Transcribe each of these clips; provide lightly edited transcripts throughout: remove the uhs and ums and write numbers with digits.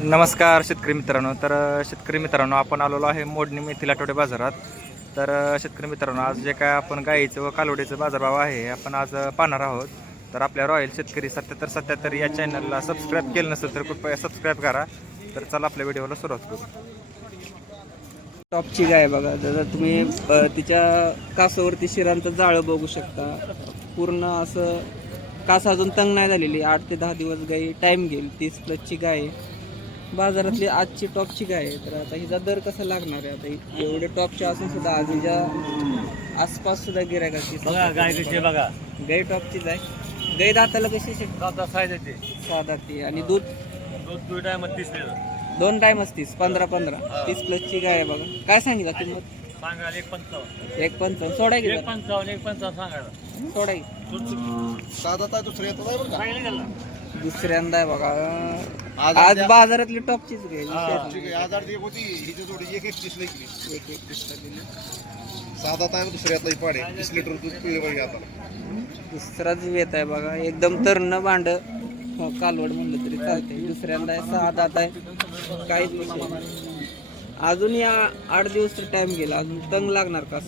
नमस्कार शेतकरी मित्रांनो. शेतकरी मित्रांनो, आपण आलेलो आहे मोडणी मेथील आठवडे बाजारात. शेतकरी मित्रांनो, आज जे काय आपण गाईचं व कालवडीचं बाजारभाव आहे आपण आज पाहणार आहोत. तर आपल्या रॉयल शेतकरी 7777 या चॅनलला सबस्क्राईब केलं नसेल तर कृपया सबस्क्राईब करा. तर चला आपल्या व्हिडिओला सुरुवात करू. टॉपची गाय बघा, जर तुम्ही तिच्या कासावरती शिरांचं जाळं बघू शकता. पूर्ण असं कास अजून तंग नाही झालेली. 8 ते 10 दिवस गाई टाईम घेईल. 30+ गाय आहे. बाजारातली आजची टॉपची गाय आहे. तर आता हिचा दर कसा लागणार आहे? आता एवढे टॉपचे असून सुद्धा आज हिच्या आसपास सुद्धा गिरायकाची बघा गाय कशी बघा. गाय टॉपचीच आहे. गाय दाताला कशी आता साईज येते. साधा ती आणि दूध दूध टाइम 30 लिटर. 2 टाइम असतीस 15-15 30+ गाय आहे बघा. काय सांगितलं किंमत? सांगायला 1.55. 1.55 सोडा की 1.55 सांगायला. सोडा की. साधा काय दुसरं येतं नाही बरं का? सांगितलं ना. दुसऱ्यांदा आहे बघा. आज बाजारातली टॉपचीच गाय. ठीक आहे, आजार एक होती हिच्या जोडी 1.31 ला इकली. 1.31 दिली. साधा काय दुसऱ्यातला पाडे 20 लिटर दूध पिळे पाहिजे आता. दुसराच वेत आहे बघा. एकदम तरण भांड कालवड म्हणलं तरी चालते. दुसऱ्यांदा आहे 6 दात आहे. काहीच विषय नाही. अजून या 8 दिवस तर टाइम गेला. अजून तंग लागणार का?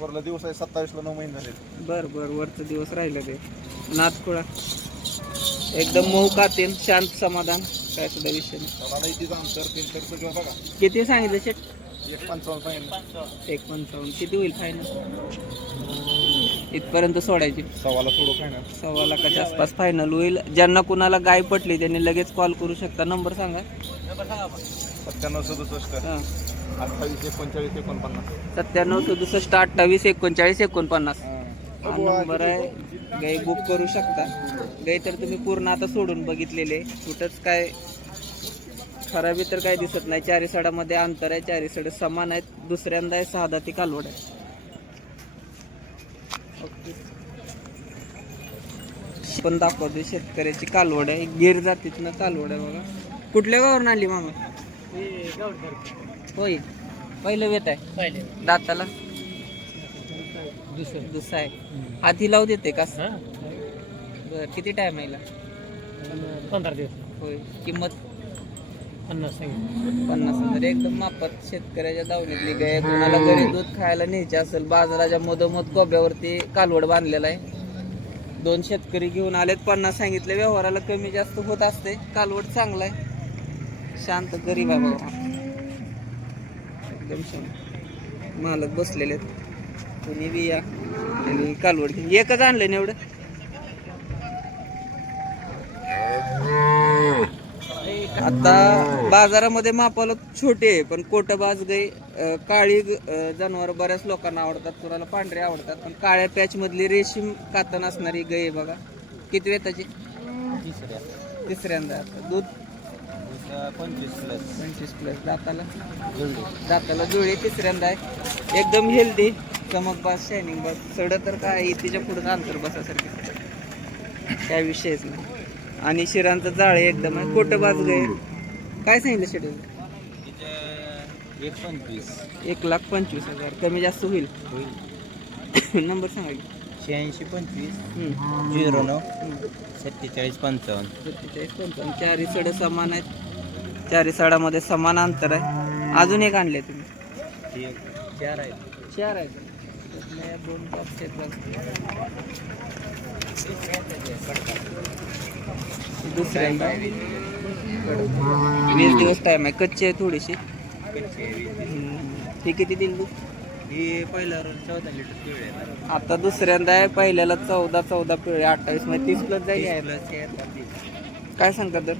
वरला दिवस आहे 27 ला 9 महिने झाले. बर वरचं दिवस राहिलं ते. नाथखुळा एकदम मऊ कातेन शांत समाधान. काय सुद्धा विषय नाही. मला इथे अंतर 3 किंवा बघा किती सांगितलं शेट? 1.55 सांगितलं. 1.55 किती होईल फायनल? इथपर्यंत सोडायची. सवाला सोडू काय ना. 1.25 लाखाच्या आसपास फायनल होईल. ज्यांना कुणाला गाय पटली त्यांनी लगेच कॉल करू शकता. नंबर सांगा. 9767 हां 28 39 49. 97 67 28 39 49 हा नंबर आहे. गाई बुक करू शकता. गाई तर तुम्ही पूर्ण आता सोडून बघितलेले. कुठंच काय खराबी तर काय दिसत नाही. 4 साडामध्ये अंतर आहे. 4 साडे समान आहेत. दुसऱ्यांदा आहे 6 दाती कालवड आहे. पण दाखवते शेतकऱ्याची कालवड आहे. गिर जातीतनं कालवड आहे बघा. कुठल्या गावावरून आली मामा? होय पहिलं वेत आहे. दाताला दुसरा आहे. आधी लावू देते का? बर किती टाइम आहे? 15 दिवस. होय. किंमत 50. एकदम मापात शेतकऱ्याच्या दावणीतली गाय. कोणाला घरी दूध खायला न्यायचे असेल बाजाराच्या मधोमध कोब्यावरती कालवड बांधलेला आहे. 2 शेतकरी घेऊन आलेत. 50 सांगितले. व्यवहाराला कमी जास्त होत असते. कालवड चांगला आहे. शांत गरीब आहे बघा. एकदम शांत. मालक बसलेले आहेत. कोणी बी या आणि कालवड घेऊन. एकच आणलं ना एवढं? आता बाजारामध्ये मापाला छोटे आहे पण कोटबाज गाई. काळी जनावर बऱ्याच लोकांना आवडतात. कुणाला पांढरे आवडतात. पण काळ्या पॅच मधली रेशीम कातन असणारी गाय आहे बघा. किती वेताची? तिसऱ्यांदा. दूध 25+. दाताला जुळे. तिसऱ्यांदा आहे. एकदम हेल्दी. चमकबाज शायनिंग बाज. सड तर काय तिच्या पुढे अंतर बसासारखी. काय विषयच नाही. आणि शिरांचं जाळे एकदम आहे. कोटबाज गाय. काय सांगितलं शेड्यूल? 1,25,000. कमी जास्त होईल. नंबर सांगा. 8625 09 47 55. 47 55. 4 सड समान आहेत. 4 सडामध्ये समान अंतर आहे. अजून एक आणले तुम्ही? 4 आहेत. 4 आहेत. 2 टॉप दुसऱ्यांदा 20 दिवस टाइम आहे. कच्ची आहे थोडीशी. ती किती दिली तू? ही पहिल्यावर 14 लिटर पिळे आहे. आता दुसऱ्यांदा आहे. पहिल्याला 14 पिळे 28 मध्ये 30+ जाईल आहे. काय सांगता तर?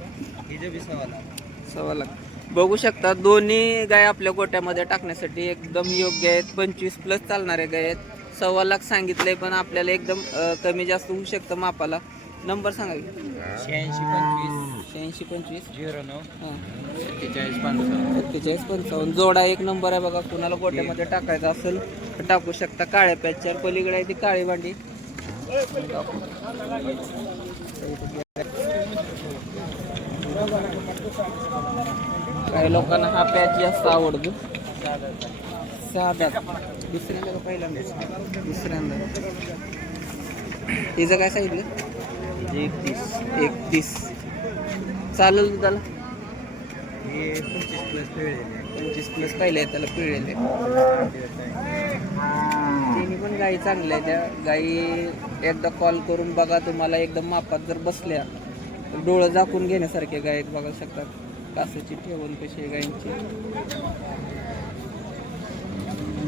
हिजे बी 1.25 लाख. बघू शकता दोन्ही गाय आपल्या गोट्यामध्ये टाकण्यासाठी एकदम योग्य आहेत. 25+ चालणारे गाय आहेत. 1.25 लाख सांगितले पण आपल्याला एकदम कमी जास्त होऊ शकतं मापाला. नंबर सांगा. 8625 8625 09 हां 47 55. 41 55. जोडा एक नंबर आहे बघा. कुणाला गोट्यामध्ये टाकायचं असेल तर टाकू शकता. काळ्या पॅचच्या पलीकडे आहे ती काळी भांडी. काही लोकांना हा पॅच जास्त आवडतो. साधा दुसऱ्यांदा का पहिल्यांदा? दुसऱ्यांदा. तिचं काय सांगितलं? 31. चालेल दुधाला हे 25 प्लस पिळलेले आहे. 25 प्लस पाहिले आहे त्याला पिळलेले. 8 दिवस आहे. तिन्ही पण गाई चांगल्या आहेत. त्या गाई एकदा कॉल करून बघा, तुम्हाला एकदम मापात जर बसल्या तर डोळं झाकून घेण्यासारखे गाय आहेत. बघा शकतात कासाची ठेवण कशी आहे गायींची.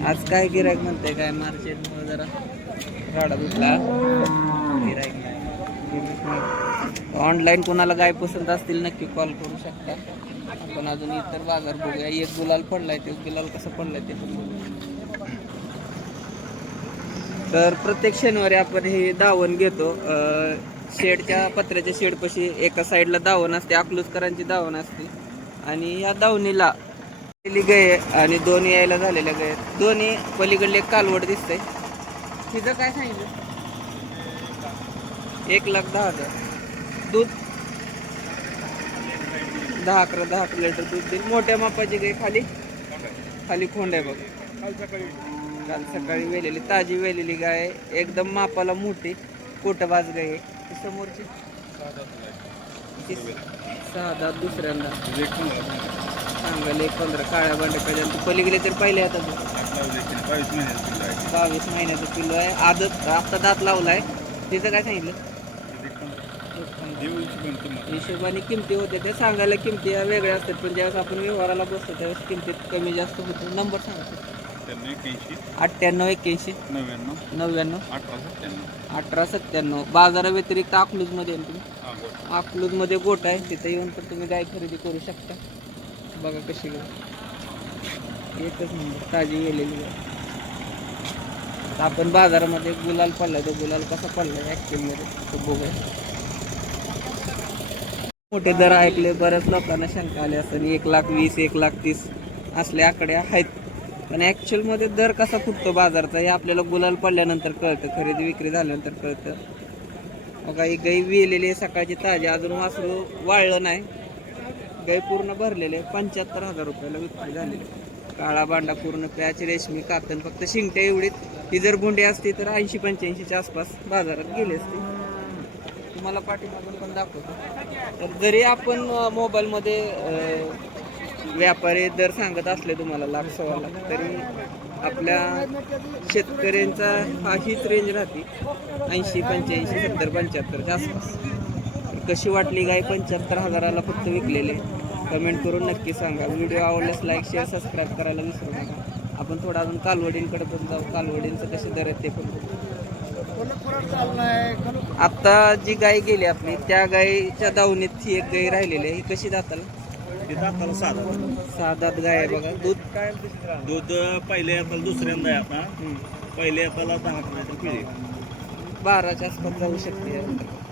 आज काय गिरायक म्हणते, काय मार्केटमुळे जरा राडा दुखला. गिऱ्हाईक नाही. ऑनलाईन कोणाला गाय पसंत असतील नक्की कॉल करू शकता. आपण अजून इतर बाजार बघूया. एक गुलाल पडलाय, ते गुलाल कसं पडलाय ते पण बघूया. तर प्रत्येक शनिवारी आपण हे दावण घेतो. शेडच्या पत्र्याच्या शेडपाशी एका साईडला दावण असते, अकलूजकरांची दावण असते. आणि या दावणीला गाय आणि दोन यायला झालेल्या गाय, दोन्ही पलीकडले एक कालवड दिसतंय. तिचं काय सांगितलं? 1,10,000. दूध 10-11 लिटर दूध देईल. मोठ्या मापाची गाय खाली खोंड आहे बघ. काल सकाळी वेलेली ताजी वेलेली गाय आहे. एकदम मापाला मोठी कोटबाज गाय आहे. ती समोरची 6 दात दुसऱ्यांदा सांगायला 15 काळ्या बांड्या पाहिजे. तू पलीकडे तर पहिले आता 22 महिन्याचं पिल्लू आहे. आदत आता दात लावलाय. तिचं काय सांगितलं? हिशोबाने किमती होते त्या सांगायला किमती या वेगळ्या असतात, पण ज्यावेळेस आपण व्यवहाराला बसतो त्यावेळेस किमतीत कमी जास्त होतो. नंबर सांगा 98 81 99 1897. बाजाराव्यतिरिक्त अकलूजमध्ये आहे तुम्ही. अकलूजमध्ये गोट आहे, तिथे येऊन तर तुम्ही गाय खरेदी करू शकता. बघा कशी गाय, एकच नंबर ताजी गेलेली गाय. आपण बाजारामध्ये गुलाल पडलाय, तो गुलाल कसा पडलाय ॲक्च्युअलमध्ये तो बघूया. मोठे दर ऐकले, बऱ्याच लोकांना शंका आली असेल 1,20,000 1,30,000 असले आकडे आहेत, पण ॲक्च्युअलमध्ये दर कसा फुटतो बाजाराचा हे आपल्याला गुलाल पडल्यानंतर कळतं, खरेदी विक्री झाल्यानंतर कळतं. बघा ही गाई विलेली आहे सकाळची ताजी, अजून वासरू वाळलं नाही. गाई पूर्ण भरलेले 75,000 रुपयाला विक्री झालेली. काळा बांडा पूर्ण पॅच रेशमी कातन, फक्त शिंगट्या एवढीत. ही जर गुंडी असती तर 80-85च्या आसपास बाजारात गेली असते. तुम्हाला पाठीमागून पण दाखवतो. तर जरी आपण मोबाईलमध्ये व्यापारी दर सांगत असले तुम्हाला 1,00,000-1,15,000, तरी आपल्या शेतकऱ्यांचा हा हीच रेंज राहते 80, 85, 70, 75च्या आसपास. कशी वाटली गाय 75,000ला फक्त विकलेले? कमेंट करून नक्की सांगा. व्हिडिओ आवडल्यास लाईक शेअर सबस्क्राईब करायला विसरू नका. आपण थोडं अजून कालवडींकडे पण जाऊ, कालवडींचं कसे दर आहेत ते पण बघू. आता जी गाय गेली आपली त्या गायीच्या दावणीत ही एक गाय राहिलेली आहे. ही कशी दाताला? 6 दात गाय आहे बघा. दूध पहिले आपल्याला दुसऱ्यांदा आहे आता. पहिले आपल्याला 10 लिटर पिळे 12च्या आसपास जाऊ शकते.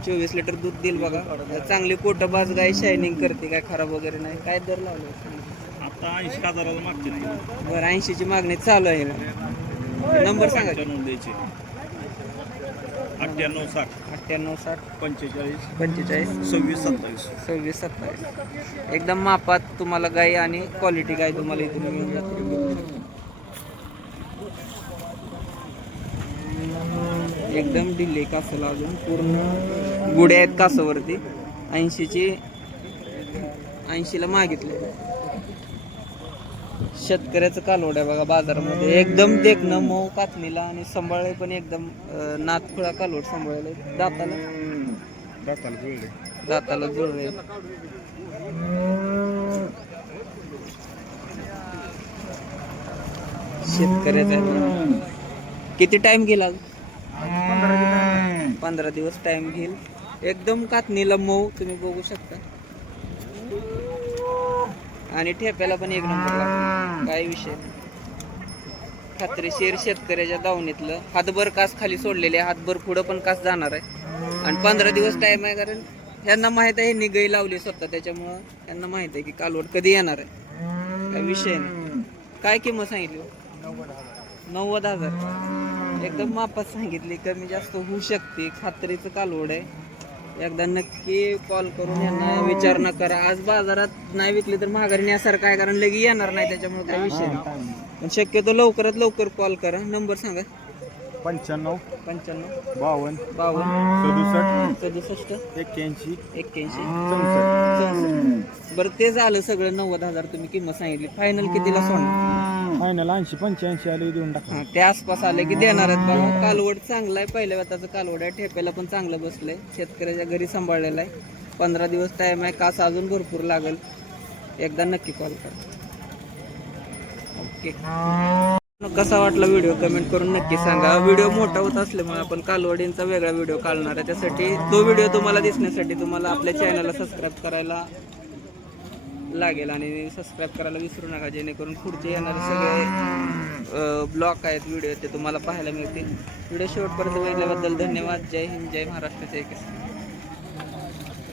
24 लिटर दूध देईल बघा. चांगली कोटबाज गाय, शायनिंग करते, काय खराब वगैरे नाही. काय दर लावले आता 80,000ला मागते नाही. बरं 80ची मागणी चालू आहे ना. नंबर सांगा. नोंद द्यायची 98 60 98 60 45 45 26 27. 26 27. एकदम मापात तुम्हाला गाय आणि क्वालिटी गाय तुम्हाला इथून मिळून जाते. एकदम डिले कासला, अजून पूर्ण गुड्या आहेत कासावरती. 80ला मागितले. शेतकऱ्याचं कालवड आहे बघा बाजारामध्ये. एकदम देखणं मऊ कातणीला आणि सांभाळले पण एकदम नाथफुळा कालवड सांभाळले. दाताला जुळले. शेतकऱ्याचा आहे. किती टाइम गेला? 15 दिवस टाइम घेईल. एकदम कातणीला मऊ तुम्ही बघू शकता. आणि ठेप्याला पण एक नंबर लागतो, काही विषय नाही. खात्रीशीर शेतकऱ्याच्या दावणीतलं. हातभर कास खाली सोडलेले, हातभर पुढं पण कास जाणार आहे. आणि 15 दिवस टाइम आहे, कारण यांना माहित आहे यांनी गाई लावली स्वतः, त्याच्यामुळं यांना माहित आहे की कालवड कधी येणार आहे. काही विषय नाही. काय किंमत सांगितली? 90,000. एकदम मापात सांगितली, कमी जास्त होऊ शकते. खात्रीचं कालवड आहे. एकदा नक्की कॉल करून यांना विचारणा करा. आज बाजारात नाही विकली तर माघारी न्यासारखं आहे, कारण लगी येणार नाही, त्याच्यामुळे काही विषय नाही. पण शक्यतो लवकरात लवकर कॉल करा. नंबर सांगा. 95 55 52 52 67 67 81 81 64. 64. बरं ते झालं सगळं 90,000 तुम्ही किंमत सांगितली. फायनल कितीला सोडणार? फायनल 80-85 आले देऊन टाका. हा, त्या आसपास आले की देणार आहेत बघा. कालवड चांगला आहे, पहिल्या व्यताचं कालवड आहे. ठेप्याला पण चांगलं बसलंय. शेतकऱ्याच्या घरी सांभाळलेलं आहे. 15 दिवस टाइम आहे. कास अजून भरपूर लागेल. एकदा नक्की कॉल करा. ओके. कसा वाटला व्हिडिओ कमेंट करून नक्की सांगा. व्हिडिओ मोठा होत असल्यामुळे आपण कालवडींचा वेगळा व्हिडिओ काढणार आहे. त्यासाठी तो व्हिडिओ तुम्हाला दिसण्यासाठी तुम्हाला आपल्या चॅनलला सबस्क्राईब करायला लागेल आणि सबस्क्राईब करायला विसरू नका, जेणेकरून पुढचे येणारे सगळे ब्लॉग आहेत, व्हिडिओ ते तुम्हाला पाहायला मिळतील. व्हिडिओ शेवटपर्यंत बघितल्याबद्दल धन्यवाद. जय हिंद, जय महाराष्ट्र, जय किसान.